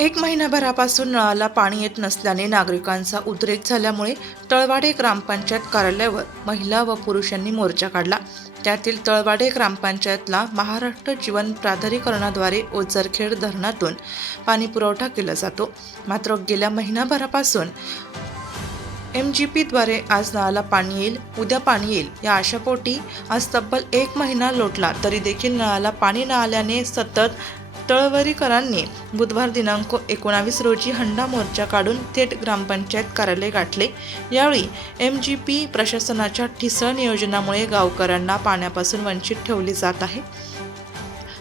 एक महिनाभरापासून नळाला पाणी येत नसल्याने नागरिकांचा उद्रेक झाल्यामुळे तळवाडे ग्रामपंचायत कार्यालयावर महिला व पुरुषांनी मोर्चा काढला। त्यातील तळवाडे ग्रामपंचायतला महाराष्ट्र जीवन प्राधिकरणाद्वारे ओझरखेड धरणातून पाणी पुरवठा केला जातो। मात्र गेल्या महिनाभरापासून MGPद्वारे आज नळाला पाणी येईल, उद्या पाणी येईल या आशापोटी आज तब्बल एक महिना लोटला तरी देखील नळाला पाणी न आल्याने सतत तळवरीकरांनी बुधवार दिनांक 19 रोजी हंडा मोर्चा काढून थेट ग्रामपंचायत कार्यालय गाठले। यावेळी MGP प्रशासनाच्या ठिसूळ नियोजनामुळे गावकऱ्यांना पाण्यापासून वंचित ठेवले जात आहे।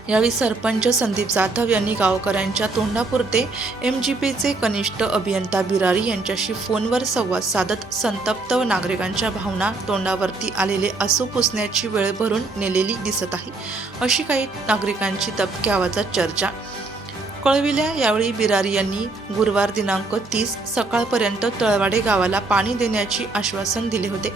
यावेळी सरपंच संदीप जाधव यांनी गावकऱ्यांच्या तोंडापुरते MGPचे कनिष्ठ अभियंता बिरारी यांच्याशी फोनवर संवाद साधत संतप्त नागरिकांच्या भावना तोंडावरती आलेले आसू पुसण्याची वेळ भरून नेलेली दिसत आहे, अशी काही नागरिकांची दबक्या आवाजात चर्चा कळविल्या। यावेळी बिरारी यांनी गुरुवार दिनांक 30 सकाळपर्यंत तळवाडे गावाला पाणी देण्याचे आश्वासन दिले होते।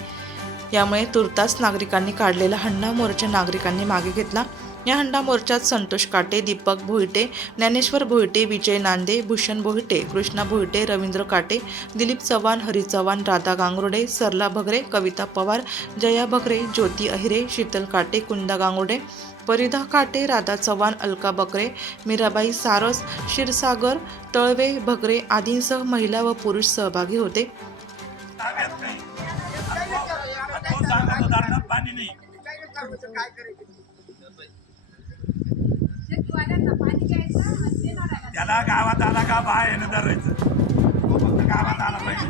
यामुळे तुर्तास नागरिकांनी काढलेला हंडा मोर्चा नागरिकांनी मागे घेतला। या हंडा मोर्चात संतोष काटे, दीपक भोईटे, ज्ञानेश्वर भोईटे, विजय नांदे, भूषण भोईटे, कृष्णा भोईटे, रवींद्र काटे, दिलीप चव्हाण, हरी चव्हाण, राधा गांगुर्डे, सरला भगरे, कविता पवार, जया भगरे, ज्योती अहिरे, शीतल काटे, कुंदा गांगुर्डे, परिधा काटे, राधा चव्हाण, अलका बकरे, मीराबाई सारस, क्षीरसागर तळवे भगरे आदींसह महिला व पुरुष सहभागी होते। त्याला गावात आला का बायानं धरायचं, गावात आला पाहिजे,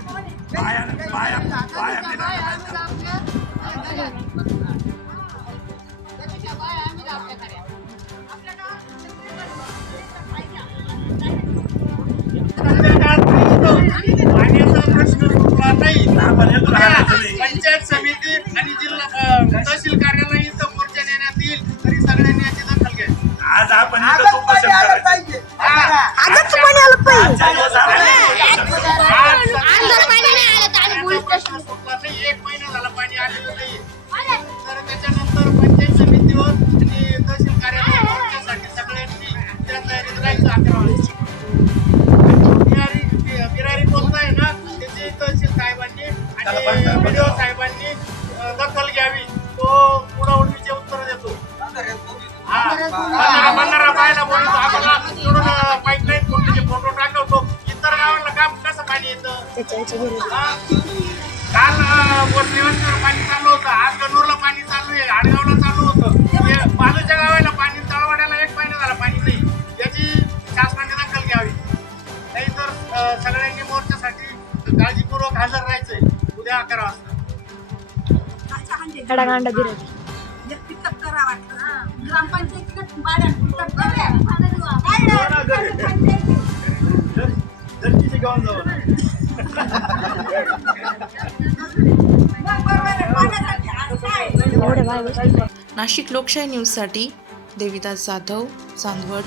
बाया बाया बाया पाण्याचा प्रश्न सुटला नाही। पंचायत समिती आणि जिल्हा तहसील कार्यालय इथं मोर्चा नेण्यात येईल, तरी सगळ्यांनी याची दखल घ्यावी। आज आपण इथं उपोषण करायचं। एक महिना झाला पाणी आलेलं नाही, तर त्याच्यानंतर पंचायत समितीवर आणि तहसील कार्यालय मोर्चासाठी सगळ्यांनी त्या तयारीत राहायचं। 11 वाजता बिरारी बोलताय ना, त्याची तहसील साहेबांनी आणि BDO साहेबांनी दखल घ्यावी। तो उडवणीचे उत्तर देतो। बंधारा पाहायला बोलतो, आम्हाला पाईपलाईन फोटोचे फोटो टाकवतो, इतर गावांना काम कसं पाणी येतं। काल बोरनेवाडीवर पाणी चालू होतं, आज गणूरला पाणी चालू आहे, आडगावला चालू होतं, बाजूच्या गावाला पाणी, तळवाड्याला एक महिना झाला पाणी नाही। याची शासनाने दखल घ्यावी, नाही तर सगळ्यांनी मोर्चासाठी काळजीपूर्वक हजर राहायचंय उद्या 11 वाजता। नाशिक लोकशाही न्यूजसाठी देविदास जाधव, चांदवड।